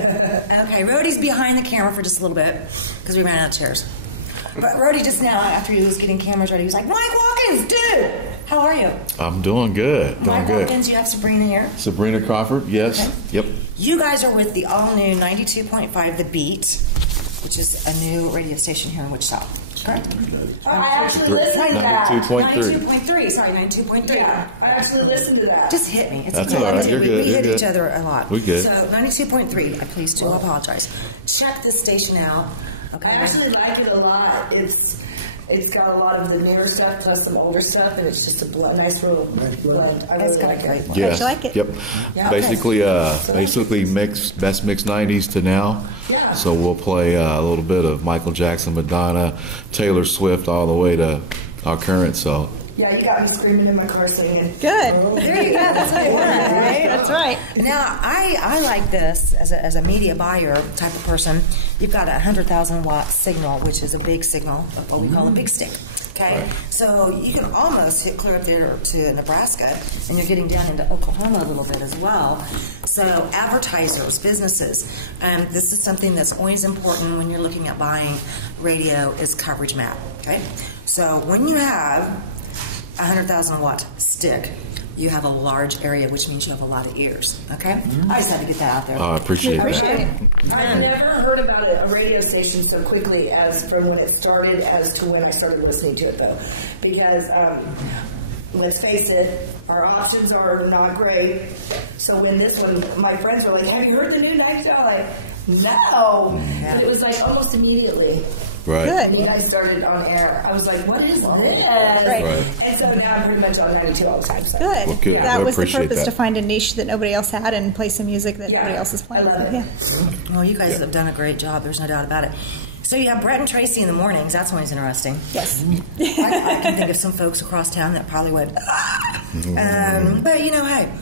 Okay, Rhodey's behind the camera for just a little bit because we ran out of chairs. But Rhodey just now, after he was getting cameras ready, he was like, Mike Watkins, dude, how are you? I'm doing good. Doing Mike good. Watkins, you have Sabrina here. Sabrina Crawford, yes. Okay. Yep. You guys are with the all-new 92.5 The Beat, which is a new radio station here in Wichita. Correct? I actually listened to that. 92.3. 92.3. Sorry, 92.3. Yeah, I actually listened to that. Just hit me. It's That's okay. all right. You're good. We You're hit each good. other a lot. We good. So 92.3. I please do apologize. Check this station out. Okay. I actually like it a lot. It's got a lot of the newer stuff plus some older stuff, and it's just a nice little blend. I really like it. Yes. like it? Yep. Yeah. Basically, Okay. basically best mix 90s to now. Yeah. So we'll play a little bit of Michael Jackson, Madonna, Taylor Swift, all the way to our current. So. Yeah, you got me screaming in my car singing. Good. There you go. That's what you want, right? That's right. Now, I like this as a media buyer type of person. You've got a 100,000 watt signal, which is a big signal, what we call a big stick. Okay, so you can almost hit clear up there to Nebraska, and you're getting down into Oklahoma a little bit as well. So advertisers, businesses, this is something that's always important when you're looking at buying radio is coverage map. Okay, so when you have a 100,000 watt stick, you have a large area, which means you have a lot of ears. Okay, I just had to get that out there. I appreciate that. I've never heard about a radio station so quickly as from when it started as to when I started listening to it, though. Because, let's face it, our options are not great. So when this one, my friends were like, have you heard the new night show? I'm like, no. But it was like almost immediately. Right. Good. You guys started on air. I was like, what is this? Right. And so now I'm pretty much on 92 all the time. So. Well, good. That I was the appreciate purpose, that. to find a niche that nobody else had and play some music that nobody else is playing. I love it. Yeah. Well, you guys have done a great job. There's no doubt about it. So you have Brett and Tracy in the mornings. That's always interesting. Yes. I can think of some folks across town that probably would. But you know, hey.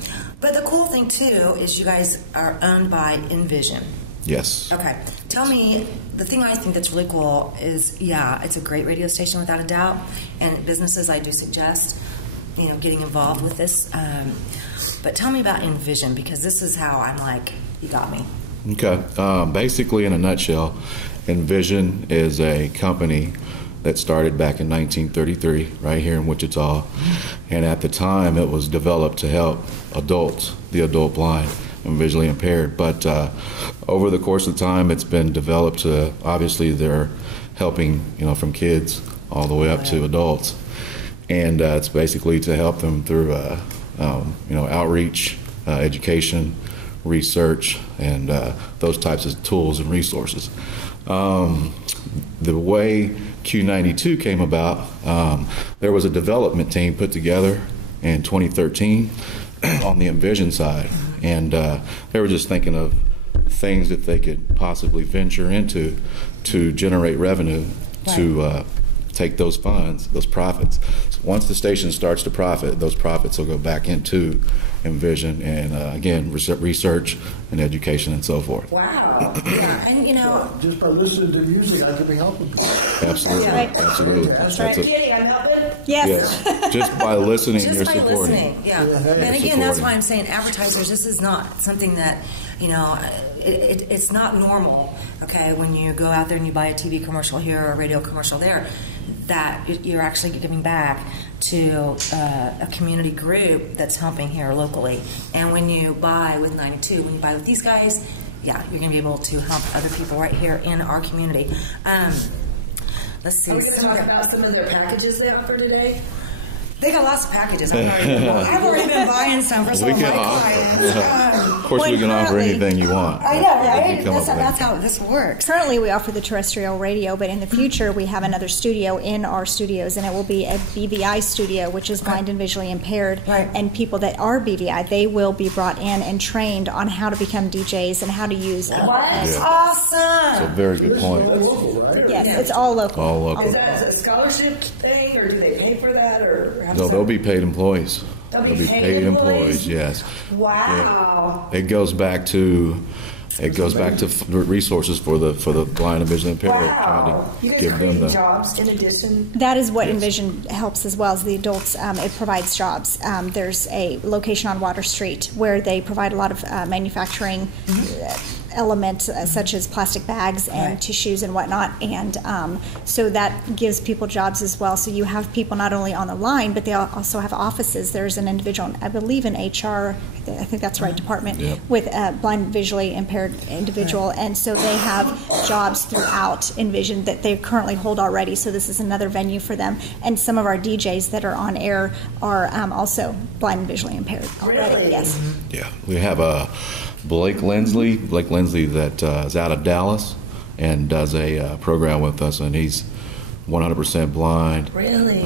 But the cool thing too is you guys are owned by Envision. Yes. Okay. Tell me, the thing I think that's really cool is, yeah, it's a great radio station without a doubt. And businesses, I do suggest, getting involved with this. But tell me about Envision, because this is how I'm like, you got me. Okay. Basically, in a nutshell, Envision is a company that started back in 1933 right here in Wichita. And at the time, it was developed to help adults, the adult blind and visually impaired. But over the course of time, it's been developed to, obviously, they're helping, from kids all the way up to adults. And it's basically to help them through, outreach, education, research, and those types of tools and resources. The way Q92 came about, there was a development team put together in 2013 on the Envision side, and they were just thinking of things that they could possibly venture into to generate revenue, to take those funds, those profits. So once the station starts to profit, those profits will go back into Envision and again, research and education and so forth. Wow. Yeah. And just by listening to music, I could be helping people. Absolutely. Absolutely. That's right. Jenny, I'm helping? Yes. Just by listening, Just you're by supporting. listening, yeah. And again, that's why I'm saying advertisers, this is not something that, it's not normal, okay, when you go out there and you buy a TV commercial here or a radio commercial there, that you're actually giving back to a community group that's helping here locally. And when you buy with 92, when you buy with these guys, yeah, you're going to be able to help other people right here in our community. Let's see. Are we going to talk about some of their packages they offer today? They got lots of packages. I've already been buying some for some of my clients. Of course, we can offer anything you want. I know, right? That's how this works. Currently, we offer the terrestrial radio, but in the future, we have another studio in our studios, and it will be a BVI studio, which is blind and visually impaired. Right. And people that are BVI, they will be brought in and trained on how to become DJs and how to use. What? Yeah. Awesome. That's a very good point. Yes, it's all local. All local. Is that a scholarship thing, or do they pay for that, or how does No, that they'll be paid employees. They'll be paid employees. Yes. Wow. Yeah. It goes back to resources for the blind and visually impaired. Wow. Trying to You guys give are them creating the jobs in addition? That is what Envision helps as well as the adults. It provides jobs. There's a location on Water Street where they provide a lot of manufacturing elements such as plastic bags and tissues and whatnot, and so that gives people jobs as well. So you have people not only on the line, but they also have offices. There's an individual, I believe in HR, I think that's the right department, with a blind visually impaired individual, and so they have jobs throughout Envision that they currently hold already. So this is another venue for them, and some of our DJs that are on air are also blind and visually impaired already. Really? Yes. Yeah, we have Blake Lindsley that is out of Dallas and does a program with us, and he's 100% blind. Really?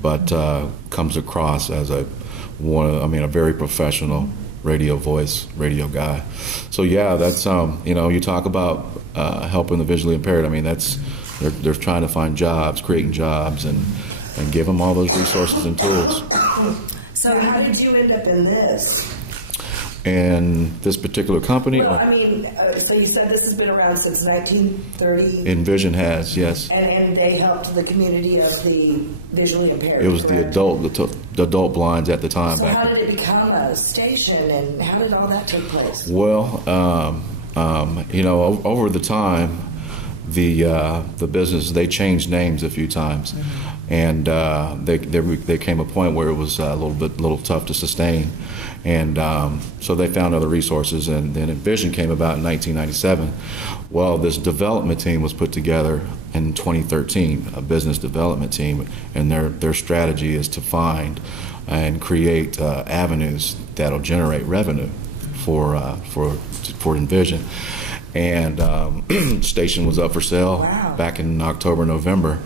But comes across as a very professional radio guy. So yeah, that's you talk about helping the visually impaired. I mean, they're trying to find jobs, creating jobs, and give them all those resources and tools. So how did you end up in this? And this particular company, Well, I mean, so you said this has been around since 1930, Envision has, yes. and they helped the community of the visually impaired. It was the adult blinds at the time So back. how did it become a station, and how did all that take place? Well, you know, over the time, the business, they changed names a few times, and there came a point where it was a little tough to sustain, and so they found other resources, and then Envision came about in 1997. Well, this development team was put together in 2013, a business development team, and their strategy is to find and create avenues that'll generate revenue for Envision. And station was up for sale back in October, November,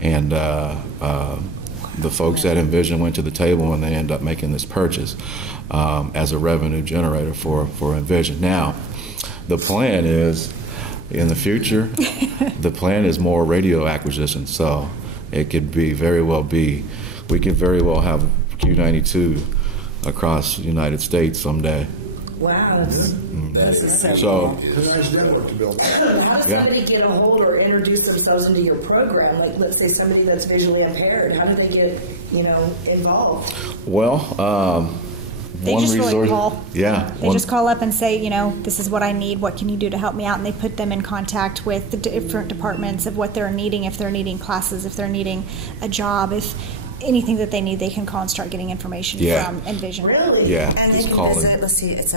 and the folks at Envision went to the table and they ended up making this purchase as a revenue generator for Envision. Now, the plan is, in the future, the plan is more radio acquisition, so it could we could very well have Q92 across the United States someday. Wow, this is so So- cool. It's a nice network to build. How does somebody get a hold or introduce themselves into your program? Like, let's say somebody that's visually impaired. How do they get, involved? Well, They one just really resource, call. yeah, They just call up and say, this is what I need. What can you do to help me out? And they put them in contact with the different departments of what they're needing. If they're needing classes, if they're needing a job, if anything that they need, they can call and start getting information from Envision. Really? Yeah, And just then you call visit, it. let's see, it's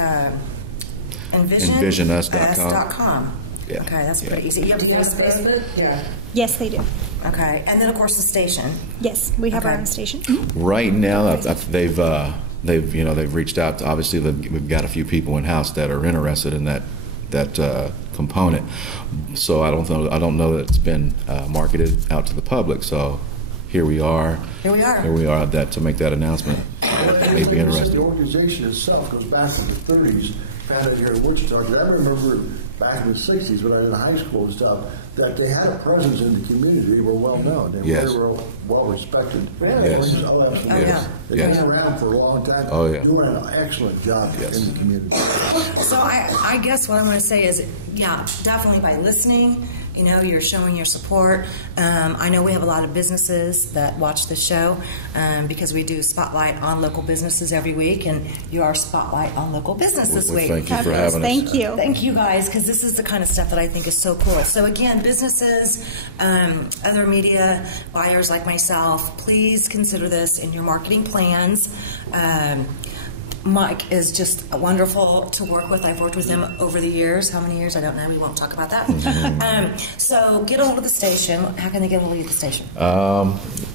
Envision. EnvisionS.com. Okay, that's pretty easy. You have Do you have Facebook? Yeah. Yes, they do. Okay, and then of course the station. Yes, we have our Okay. own station. Right now, they've reached out. Obviously, we've got a few people in house that are interested in that component. So I don't know that it's been marketed out to the public. So here we are. Here we are. Here we are. To make that announcement. May be interesting. The organization itself goes back to the 30s, founded here in Wichita. 'Cause I remember back in the 60s when I was in high school and stuff, that they had a presence in the community. They were well known. They Yes. were well respected. Yes. Oh, absolutely. Oh, yeah. They've Yes. been around for a long time. Oh, yeah. Doing an excellent job in the community. So I guess what I want to say is, yeah, definitely by listening, you're showing your support. I know we have a lot of businesses that watch the show because we do Spotlight on local businesses every week, and you are Spotlight on local business this Well, week. thank you for having us. Thank you. Thank you guys, because this is the kind of stuff that I think is so cool. So again, businesses, other media buyers like myself, please consider this in your marketing plans. Mike is just wonderful to work with. I've worked with him over the years. How many years? I don't know. We won't talk about that. So get a hold of the station. How can they get a hold of the station?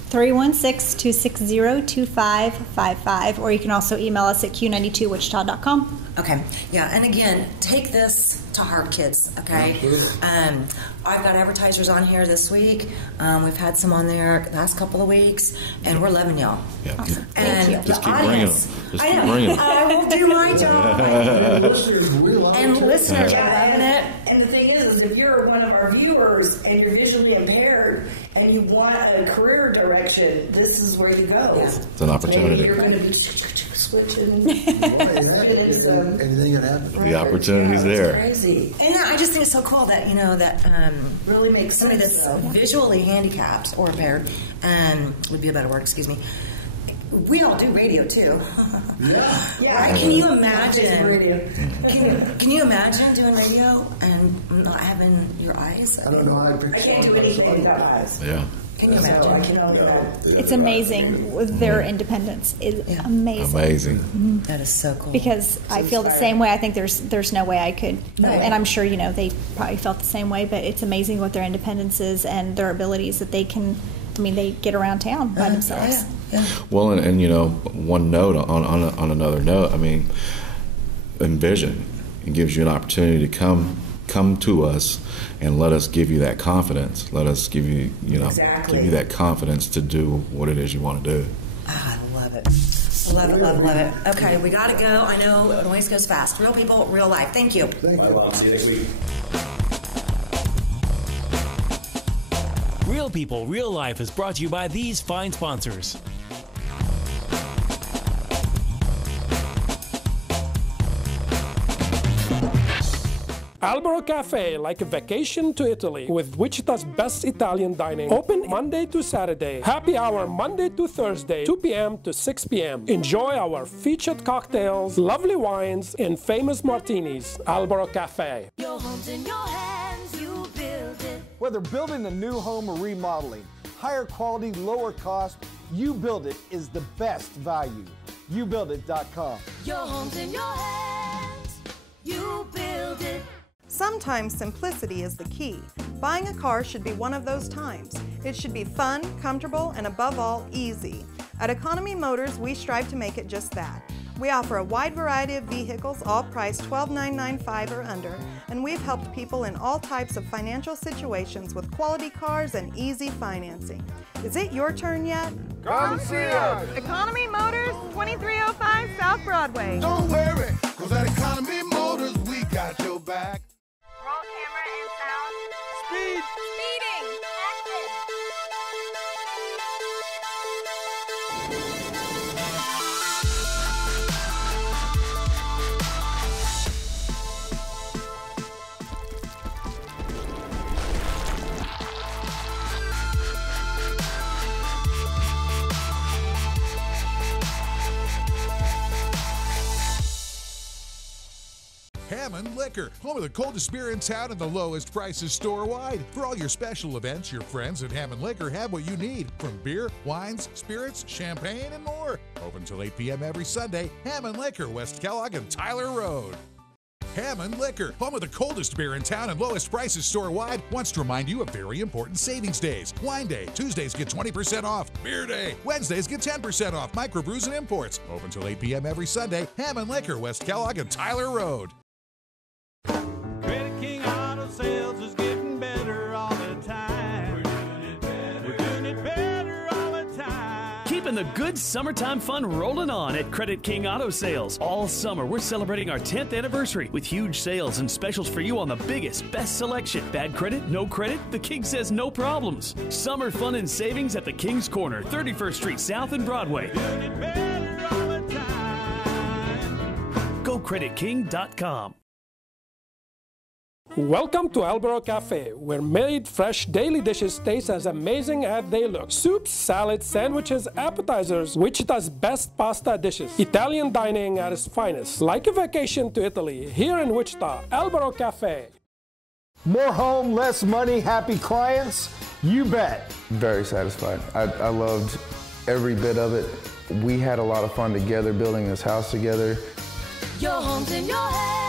316-260-2555, or you can also email us at q92wichita.com. Okay. Yeah. And again, take this to heart, kids. Okay. I've got advertisers on here this week. We've had some on there the last couple of weeks, and we're loving y'all. Yeah. Awesome. Thank And you. the Just keep bringing them. audience. Just I keep know. bringing them. I will do my job. And listeners, we love And it. listeners are Yeah, loving it. and the thing is if you're one of our viewers and you're visually impaired and you want a career direction, this is where you go. It's an opportunity. You're going to be switching. Anything can happen. The opportunity's there. Crazy. And I just think it's so cool that Really makes somebody sense, that's though. visually handicapped or impaired would be a better word. Excuse me. We all do radio too. Yeah. Right? Can you imagine? Radio. Can you imagine doing radio and not having your eyes? I don't know how I I can't do anything without eyes. Yeah. Can you So I imagine? can only imagine. It's amazing. With their independence is amazing. Amazing. That is so cool. Because I feel the same way. I think there's no way I could, No. and I'm sure they probably felt the same way. But it's amazing what their independence is and their abilities that they can. I mean, they get around town by themselves. Well, and one note on another note. I mean, Envision, it gives you an opportunity to come to us and let us give you that confidence. Let us give you Exactly. give you that confidence to do what it is you want to do. I love it. Love it, love it, love it. Okay, we got to go. I know it always goes fast. Real people, real life. Thank you. Bye, Bob. See you next week. Real People, Real Life is brought to you by these fine sponsors. Albero Cafe, like a vacation to Italy, with Wichita's best Italian dining. Open Monday to Saturday. Happy hour Monday to Thursday, 2 p.m. to 6 p.m. Enjoy our featured cocktails, lovely wines, and famous martinis. Albero Cafe. Your home's in your hands, you build it. Whether building a new home or remodeling, higher quality, lower cost, You Build It is the best value. YouBuildIt.com. Your home's in your hands, you build it. Sometimes simplicity is the key. Buying a car should be one of those times. It should be fun, comfortable, and above all, easy. At Economy Motors, we strive to make it just that. We offer a wide variety of vehicles, all priced $12,995 or under, and we've helped people in all types of financial situations with quality cars and easy financing. Is it your turn yet? Come see us. Economy Motors, 2305 South Broadway. Don't worry, cause at Economy Motors, we got your back. Roll camera and sound. Speed. Speeding. Hammond Liquor, home of the coldest beer in town and the lowest prices store-wide. For all your special events, your friends at Hammond Liquor have what you need, from beer, wines, spirits, champagne, and more. Open till 8 p.m. every Sunday. Hammond Liquor, West Kellogg and Tyler Road. Hammond Liquor, home of the coldest beer in town and lowest prices store-wide, wants to remind you of very important savings days. Wine Day, Tuesdays get 20% off. Beer Day, Wednesdays get 10% off. Microbrews and imports. Open till 8 p.m. every Sunday. Hammond Liquor, West Kellogg and Tyler Road. Credit King Auto Sales is getting better all the time. We're doing it better all the time. Keeping the good summertime fun rolling on at Credit King Auto Sales. All summer, we're celebrating our 10th anniversary with huge sales and specials for you on the biggest, best selection. Bad credit, no credit, the King says no problems. Summer fun and savings at the King's Corner, 31st Street South and Broadway. Doing it better all the time. GoCreditKing.com. Welcome to Albero Cafe, where made fresh daily dishes taste as amazing as they look. Soups, salads, sandwiches, appetizers, Wichita's best pasta dishes. Italian dining at its finest. Like a vacation to Italy, here in Wichita, Albero Cafe. More home, less money, happy clients? You bet. Very satisfied. I loved every bit of it. We had a lot of fun together building this house together. Your home's in your hands.